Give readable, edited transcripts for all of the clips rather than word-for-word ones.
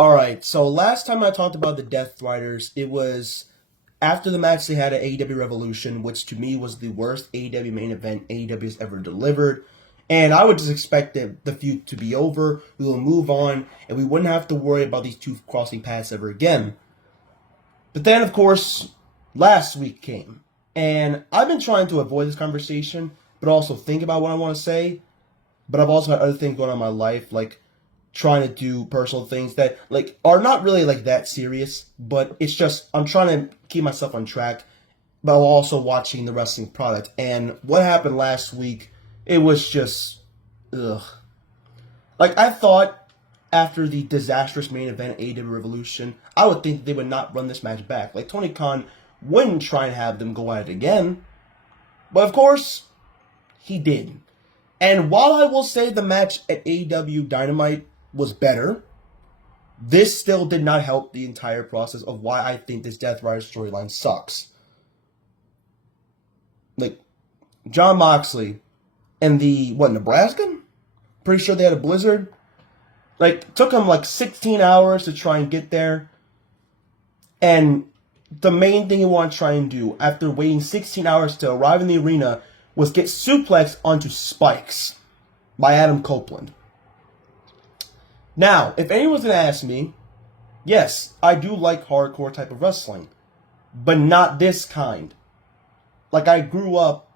Alright, so last time I talked about the Death Riders, it was after the match they had at AEW Revolution, which to me was the worst AEW main event AEW has ever delivered. And I would just expect the feud to be over, we will move on, and we wouldn't have to worry about these two crossing paths ever again. But then, of course, last week came. And I've been trying to avoid this conversation, but also think about what I want to say. But I've also had other things going on in my life, like trying to do personal things that are not really that serious, but it's just I'm trying to keep myself on track, but also watching the wrestling product. And what happened last week, it was just ugh. I thought after the disastrous main event at AEW Revolution, I would think they would not run this match back. Tony Khan wouldn't try and have them go at it again. But of course, he did. And while I will say the match at AEW Dynamite was better, this still did not help the entire process of why I think this Death Rider storyline sucks. John Moxley and the, Nebraska? Pretty sure they had a blizzard. Took him 16 hours to try and get there. And the main thing he wanted to try and do, after waiting 16 hours to arrive in the arena, was get suplexed onto spikes by Adam Copeland. Now, if anyone's going to ask me, yes, I do like hardcore type of wrestling, but not this kind. I grew up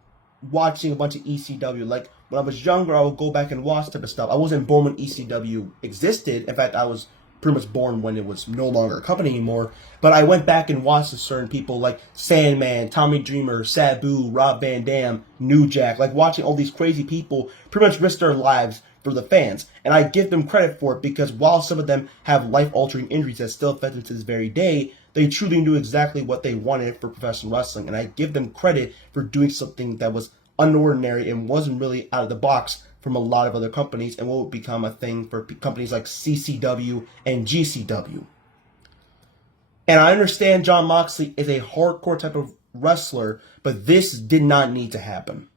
watching a bunch of ECW. When I was younger, I would go back and watch type of stuff. I wasn't born when ECW existed. In fact, I was pretty much born when it was no longer a company anymore. But I went back and watched certain people like Sandman, Tommy Dreamer, Sabu, Rob Van Dam, New Jack. Watching all these crazy people pretty much risk their lives for the fans. And I give them credit for it because while some of them have life-altering injuries that still affect them to this very day, they truly knew exactly what they wanted for professional wrestling. And I give them credit for doing something that was unordinary and wasn't really out of the box from a lot of other companies, and what would become a thing for companies like CCW and GCW. And I understand John Moxley is a hardcore type of wrestler, but this did not need to happen.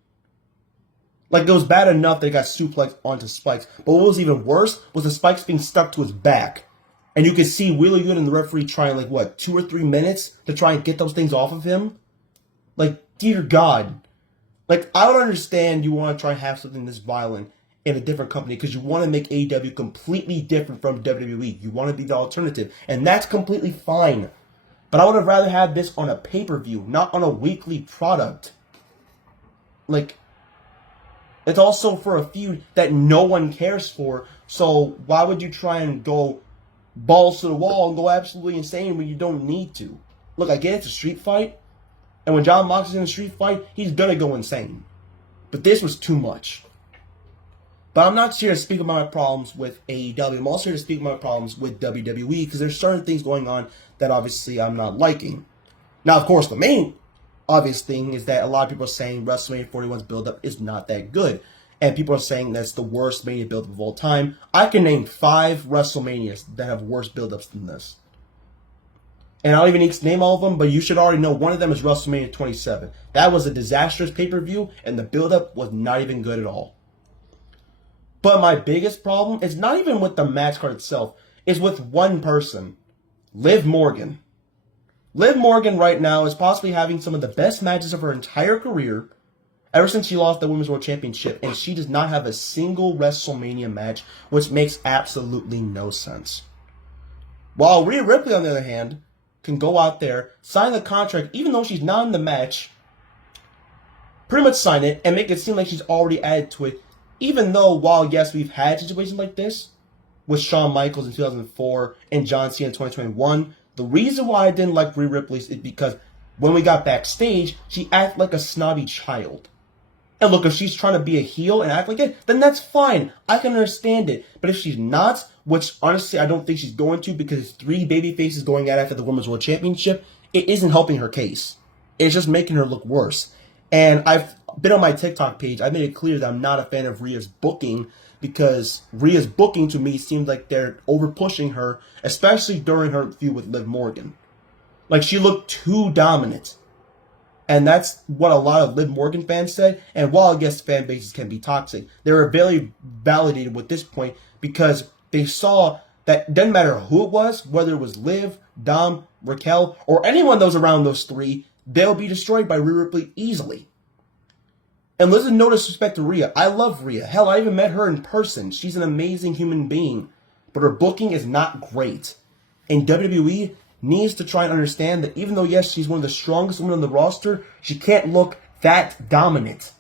It was bad enough that he got suplexed onto spikes, but what was even worse was the spikes being stuck to his back. And you could see Wheeler Yuta and the referee trying 2 or 3 minutes to try and get those things off of him. Dear God. I would understand you want to try and have something this violent in a different company because you want to make AEW completely different from WWE. You want to be the alternative, and that's completely fine. But I would have rather had this on a pay-per-view, not on a weekly product. It's also for a feud that no one cares for, so why would you try and go balls to the wall and go absolutely insane when you don't need to? Look, I get it's a street fight. And when John Moxley's in a street fight, he's going to go insane. But this was too much. But I'm not here to speak about my problems with AEW. I'm also here to speak about my problems with WWE because there's certain things going on that obviously I'm not liking. Now, of course, the main obvious thing is that a lot of people are saying WrestleMania 41's build-up is not that good. And people are saying that's the worst Mania build-up of all time. I can name 5 WrestleManias that have worse build-ups than this. And I don't even need to name all of them, but you should already know one of them is WrestleMania 27. That was a disastrous pay-per-view, and the build-up was not even good at all. But my biggest problem is not even with the match card itself. It's with one person, Liv Morgan. Liv Morgan right now is possibly having some of the best matches of her entire career ever since she lost the Women's World Championship, and she does not have a single WrestleMania match, which makes absolutely no sense. While Rhea Ripley, on the other hand, can go out there, sign the contract, even though she's not in the match, pretty much sign it, and make it seem like she's already added to it, even though, while, yes, we've had situations like this, with Shawn Michaels in 2004 and John Cena in 2021, the reason why I didn't like Rhea Ripley is because when we got backstage, she acted like a snobby child. And look, if she's trying to be a heel and act like it, then that's fine. I can understand it. But if she's not, which honestly I don't think she's going to because it's 3 baby faces going at after the Women's World Championship, it isn't helping her case. It's just making her look worse. And I've been on my TikTok page, I made it clear that I'm not a fan of Rhea's booking because Rhea's booking to me seems like they're over pushing her, especially during her feud with Liv Morgan. She looked too dominant. And that's what a lot of Liv Morgan fans said. And while I guess fan bases can be toxic, they were very validated with this point because they saw that doesn't matter who it was, whether it was Liv, Dom, Raquel, or anyone that was around those three, they'll be destroyed by Rhea Ripley easily. And listen, no disrespect to Rhea. I love Rhea. Hell, I even met her in person. She's an amazing human being. But her booking is not great. And WWE needs to try and understand that even though, yes, she's one of the strongest women on the roster, she can't look that dominant.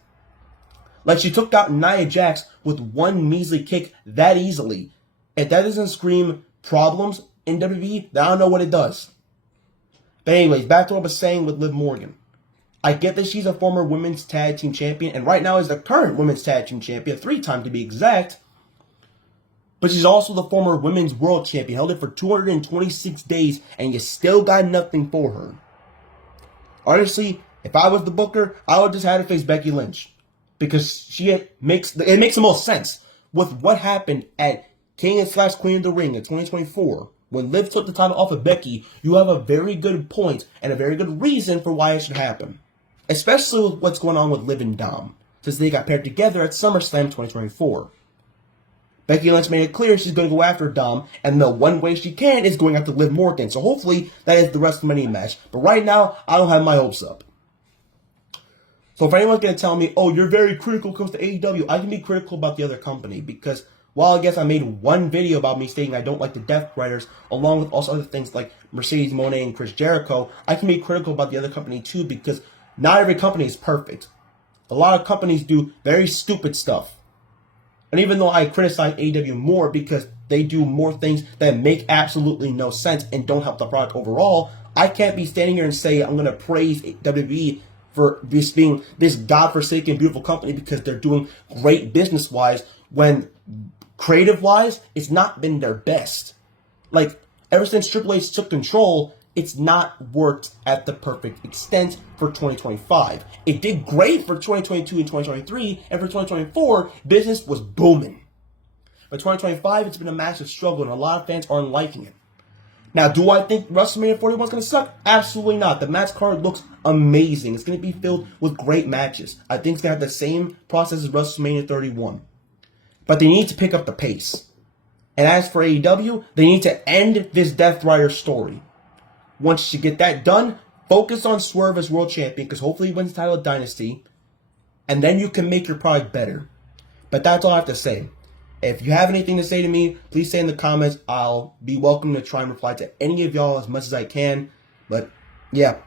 Like, she took out Nia Jax with one measly kick that easily. If that doesn't scream problems in WWE, then I don't know what it does. But anyways, back to what I was saying with Liv Morgan. I get that she's a former women's tag team champion, and right now is the current women's tag team champion, 3-time to be exact. But she's also the former women's world champion, held it for 226 days, and you still got nothing for her. Honestly, if I was the booker, I would just have her face Becky Lynch. Because it makes the most sense with what happened at King / Queen of the Ring in 2024. When Liv took the title off of Becky, you have a very good point and a very good reason for why it should happen. Especially with what's going on with Liv and Dom, since they got paired together at SummerSlam 2024. Becky Lynch made it clear she's going to go after Dom, and the one way she can is going after Liv Morgan. So hopefully that is the WrestleMania match. But right now, I don't have my hopes up. So if anyone's going to tell me, oh, you're very critical when it comes to AEW, I can be critical about the other company. Because while I guess I made one video about me stating I don't like the Death Riders, along with also other things like Mercedes Moné and Chris Jericho, I can be critical about the other company too, because not every company is perfect. A lot of companies do very stupid stuff. And even though I criticize AEW more because they do more things that make absolutely no sense and don't help the product overall, I can't be standing here and say I'm going to praise WWE for this being this godforsaken beautiful company because they're doing great business-wise when creative-wise, it's not been their best. Like, ever since Triple H took control, it's not worked at the perfect extent for 2025. It did great for 2022 and 2023, and for 2024, business was booming. But 2025, it's been a massive struggle, and a lot of fans aren't liking it. Now, do I think WrestleMania 41 is going to suck? Absolutely not. The match card looks amazing. It's going to be filled with great matches. I think it's going to have the same process as WrestleMania 31. But they need to pick up the pace. And as for AEW, they need to end this Death Rider story. Once you get that done, focus on Swerve as world champion, because hopefully he wins the title of Dynasty, and then you can make your product better. But that's all I have to say. If you have anything to say to me, please say in the comments. I'll be welcome to try and reply to any of y'all as much as I can. But yeah,